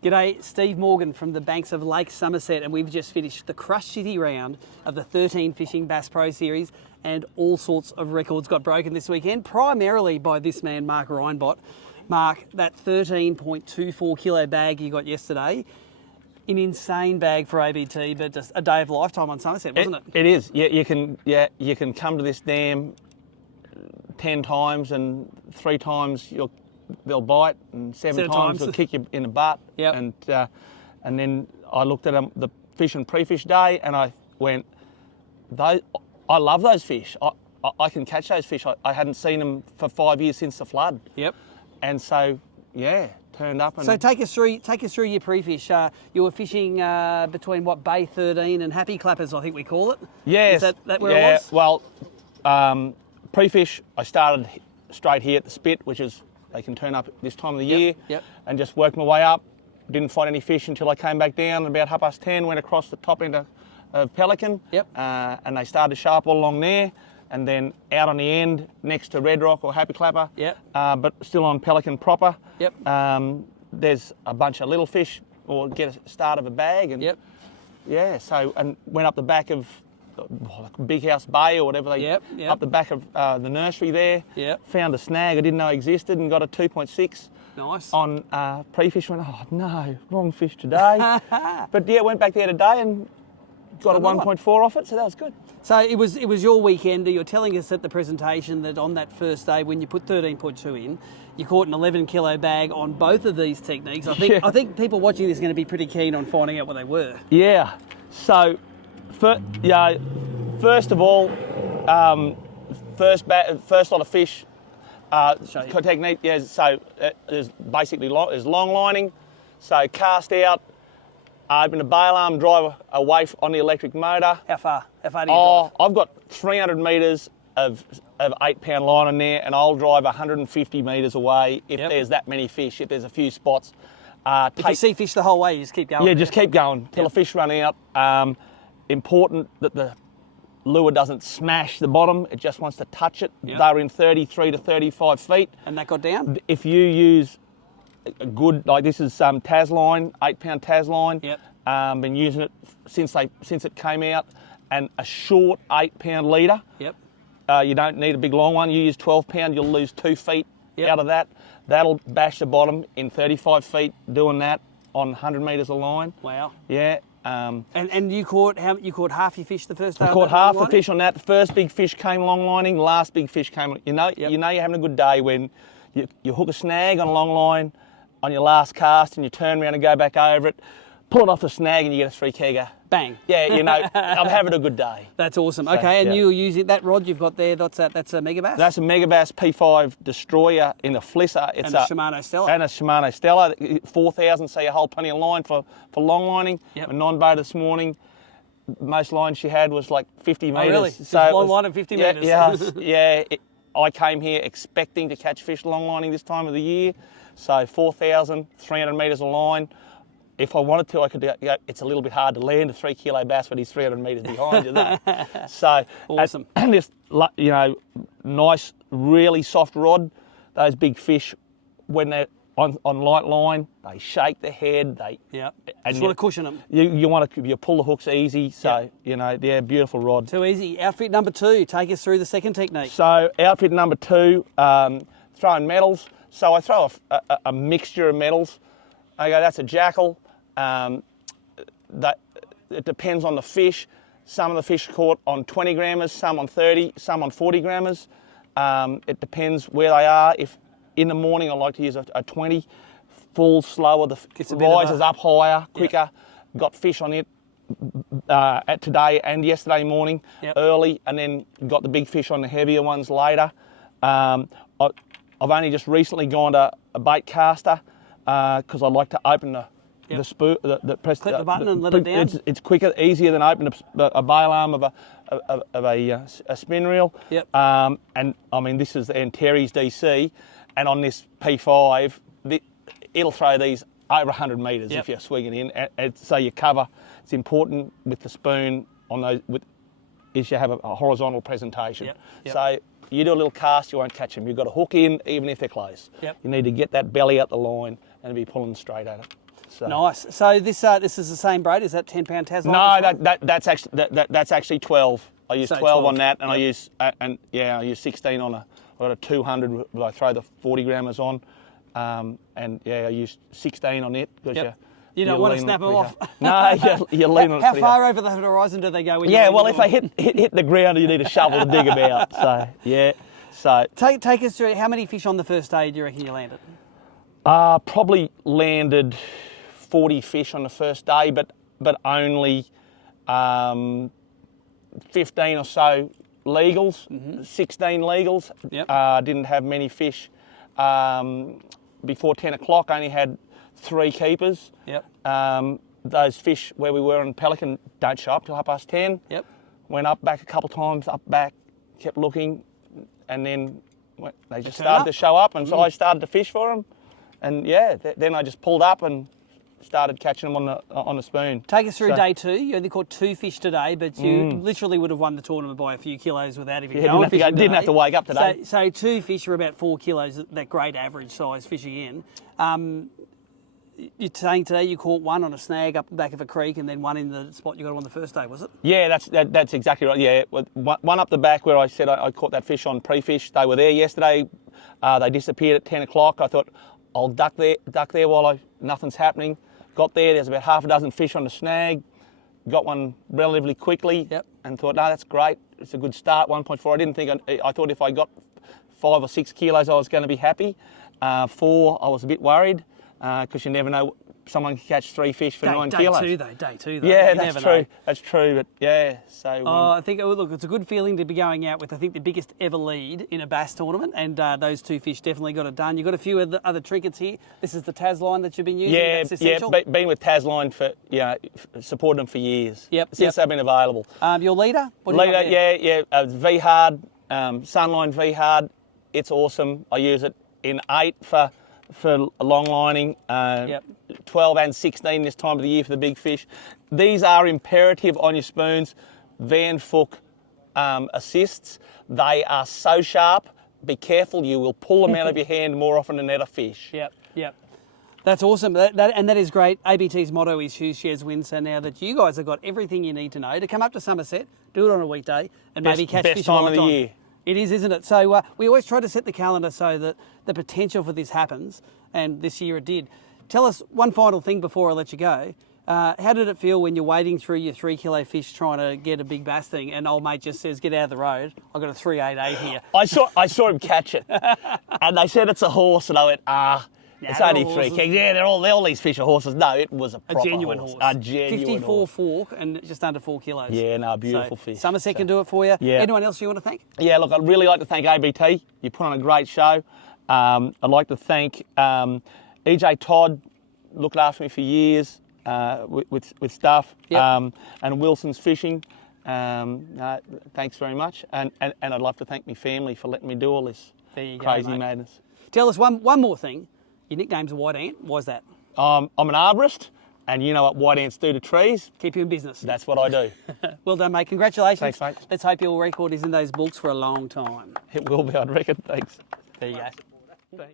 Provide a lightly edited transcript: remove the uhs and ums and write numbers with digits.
G'day, Steve Morgan from the banks of Lake Somerset, and we've just finished the CrushCity round of the 13Fishing Bass Pro Series, and all sorts of records got broken this weekend, primarily by this man, Mark Reinbott. Mark, that 13.24 kilo bag you got yesterday, an insane bag for ABT, but just a day of lifetime on Somerset, wasn't it? It is. You can come to this dam 10 times, and 3 times they'll bite, and 7 times they'll kick you in the butt. Yep. And then I looked at the fish and pre-fish day, and I went, I love those fish. I can catch those fish. I hadn't seen them for 5 years since the flood. Yep. And so, yeah, turned up. And so take us through your pre-fish. You were fishing between what, Bay 13 and Happy Clappers, I think we call it. Yes. Is that where it was? Well, pre-fish, I started straight here at the Spit, which is, they can turn up this time of the year, and just worked my way up. Didn't find any fish until I came back down, and about 10:30, went across the top end of Pelican, and they started to show up all along there, and then out on the end next to Red Rock or Happy Clapper, but still on Pelican proper. There's a bunch of little fish, or get a start of a bag, and and went up the back of Big House Bay or whatever they, up the back of the nursery there. Found a snag I didn't know existed, and got a 2.6. Nice. On pre-fish. Went, oh no, wrong fish today. But yeah, went back there today and got a 1.4 off it, so that was good. So it was your weekend. You're telling us at the presentation that on that first day, when you put 13.2 in, you caught an 11 kilo bag on both of these techniques. I think people watching this are going to be pretty keen on finding out what they were. Yeah. So, first of all, first lot of fish technique. Yeah. So there's basically there's long lining. So cast out. Open the bail arm, drive away on the electric motor. How far? How far do you drive? I've got 300 metres of 8-pound line on there, and I'll drive 150 metres away if there's that many fish, if there's a few spots. If you see fish the whole way, you just keep going. Yeah, just keep going till the fish run out. Important that the lure doesn't smash the bottom, it just wants to touch it. They were in 33 to 35 feet. And that got down? If you use a good, like this is Tas line, 8-pound Tas line. Been using it since it came out, and a short 8-pound leader. You don't need a big long one. You use 12-pound, you'll lose 2 feet out of that. That'll bash the bottom in 35 feet doing that on 100 metres of line. Wow. Yeah. And you caught half your fish the first day? I caught half the fish on that. The first big fish came long lining. Last big fish came. You know you're having a good day when you hook a snag on a long line on your last cast, and you turn around and go back over it, pull it off the snag, and you get a 3-kegger. Bang. Yeah, I'm having a good day. That's awesome. So, okay, and you were using that rod you've got there, that's a Megabass? That's a Megabass P5 Destroyer in a flisser. It's a Shimano Stella. And a Shimano Stella, 4,000, so you hold plenty of line for long lining. A non-boat this morning, most line she had was like 50 metres. Oh, really? So long line of 50 metres? I came here expecting to catch fish long lining this time of the year. So 4,000, 300 metres of line. If I wanted to, I could go. It's a little bit hard to land a 3 kilo bass when he's 300 metres behind you, though. So awesome. And this, nice, really soft rod. Those big fish, when they're on light line, they shake their head. And you want to cushion them. You pull the hooks easy. So beautiful rod. Too easy. Outfit number 2. Take us through the second technique. So outfit number 2, throwing metals. So I throw a mixture of metals. Okay, that's a jackal. It depends on the fish. Some of the fish are caught on 20 grammers, some on 30, some on 40 grammers. It depends where they are. If in the morning I like to use a 20, full, slower, the rises up higher, quicker. Got fish on it today and yesterday morning, early, and then got the big fish on the heavier ones later. I've only just recently gone to a bait caster because I like to open the spool, press click the button and let it down. It's quicker, easier than opening a bail arm of a spin reel. And I mean, this is the Terry's DC, and on this P5, it'll throw these over 100 metres if you're swinging in. So you cover. It's important with the spoon on those. Is you have a horizontal presentation. So you do a little cast, you won't catch them. You've got to hook in even if they're close. You need to get that belly out the line and be pulling straight at it. So. Nice. So this is the same braid. Is that 10-pound Tasman? No, that's actually 12. I use 12 on that, and yep. I use 16 on I got a 200. I throw the 40 grammers on, and yeah, I use 16 on it because yep. You don't want to snap them off. No, you lean on it. How far over the horizon do they go? When well, if they hit the ground, you need a shovel to dig them out. So yeah. So take us through how many fish on the first day do you reckon you landed? Probably landed 40 fish on the first day, but only 15 or so legals, 16 legals. Yep. Didn't have many fish. Before 10 o'clock, only had 3 keepers. Yep. Those fish where we were in Pelican don't show up till 10:30. Yep. Went up back a couple of times, up back, kept looking, and then they just started to show up, and so I started to fish for them. And yeah, then I just pulled up and started catching them on the spoon. Take us through day 2. You only caught 2 fish today, but you literally would have won the tournament by a few kilos without even going fishing. Didn't have to wake up today. So 2 fish are about 4 kilos, that great average size fish again. You're saying today you caught 1 on a snag up the back of a creek and then 1 in the spot you got on the first day, was it? Yeah, that's exactly right. Yeah, 1 up the back where I said I caught that fish on pre-fish. They were there yesterday. They disappeared at 10 o'clock. I thought I'll duck there while nothing's happening. Got there's about half a dozen fish on the snag. Got one relatively quickly. Yep. And thought, no, that's great. It's a good start. 1.4. I didn't think. I thought if I got 5 or 6 kilos, I was going to be happy. 4, I was a bit worried. Because you never know, someone can catch 3 fish for 9 kilos. Day two though. Yeah, that's true. That's true. But yeah, so. I think look, it's a good feeling to be going out with. I think the biggest ever lead in a bass tournament, and those 2 fish definitely got it done. You've got a few other trinkets here. This is the Taz line that you've been using. Yeah, that's essential. Been with Taz line for supported them for years. Yep. Since they've been available. Your leader. V hard, Sunline V hard. It's awesome. I use it in 8 for long lining, 12 and 16 this time of the year for the big fish. These are imperative on your spoons. Van Fook assists. They are so sharp. Be careful, you will pull them out of your hand more often than net a fish. Yep. That's awesome. That is great. ABT's motto is Who Shares Wins. So now that you guys have got everything you need to know to come up to Somerset, do it on a weekday, and maybe catch fish time of the year. It is, isn't it? So we always try to set the calendar so that the potential for this happens, and this year it did. Tell us one final thing before I let you go. How did it feel when you're wading through your 3 kilo fish trying to get a big bass thing, and old mate just says, "Get out of the road. I've got a 388 here." I saw him catch it, and they said it's a horse, and I went, it's only 3 kegs. Yeah, they're all these fish are horses. No, it was a proper genuine horse. horse. A genuine 54 horse. fork and just under 4 kilos. Yeah, no, beautiful fish. Somerset can do it for you. Yeah. Anyone else you want to thank? Yeah, look, I'd really like to thank ABT. You put on a great show. I'd like to thank EJ Todd, looked after me for years with stuff, and Wilson's Fishing. Thanks very much. And I'd love to thank my family for letting me do all this crazy madness. Tell us one more thing. Your nickname's a White Ant. Why's that? I'm an arborist, and you know what white ants do to trees. Keep you in business. That's what I do. Well done, mate. Congratulations. Thanks, mate. Let's hope your record is in those books for a long time. It will be, I reckon. Thanks. There you go.